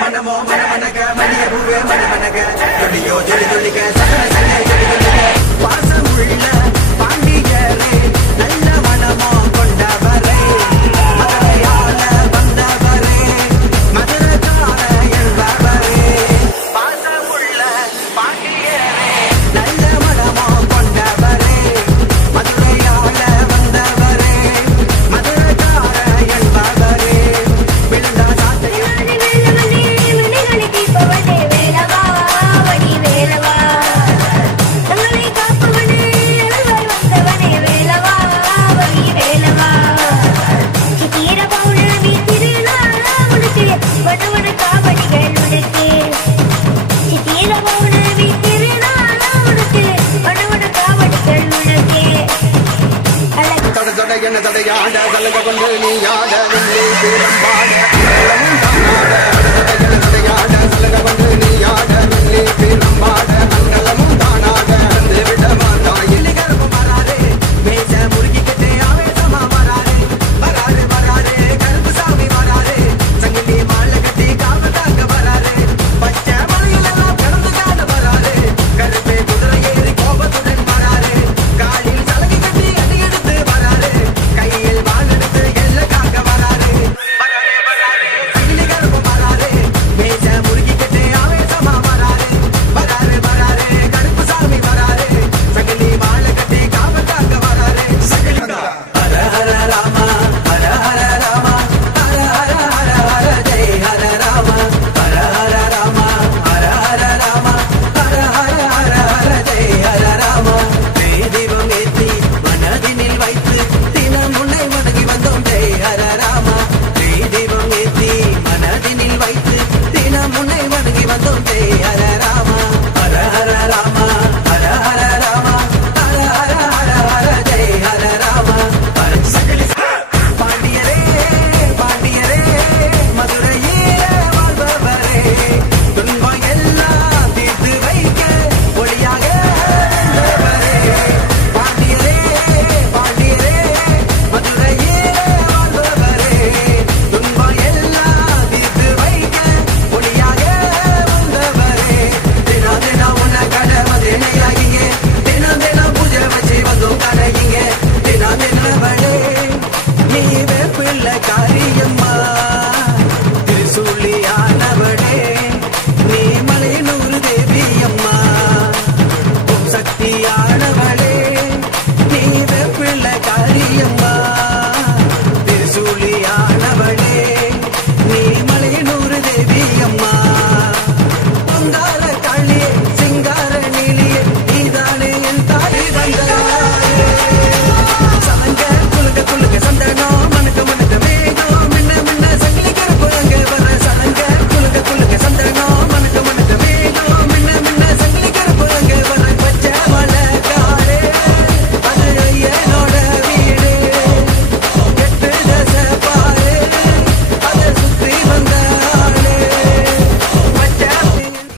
मनमो मन मनक मनिय भूवे मन मनक जलियो जलि जलिक सगन सगे जलि जलिक पासमुள்ள பாண்டியரே நல்ல மனமோ கொண்டவரே மதுரையால வந்தவரே மதுரக்கார என்பவரே பாசமுள்ள பாண்டியரே நல்ல மனமோ கொண்டவரே மதுரையால வந்தவரே மதுரக்கார என்பவரே விழுந்த சாத்தையே வினைகளை தீர்ப்பவனே வேலவா வடி வேலவா தங்களை காப்பவனே அருள்வாய் வந்தவனே வேலவா வடி வேலவா சித்திர பௌர்ணமி திருநாள் உனக்கு வடவட காவடிகள் உனக்கு சித்திர பௌர்ணமி திருநாள் உனக்கு வடவட காவடிகள் உனக்கு தட தட என்ன தடையாட கலங்க கொண்டு நீ யாட வெள்ளி பேரம்பாட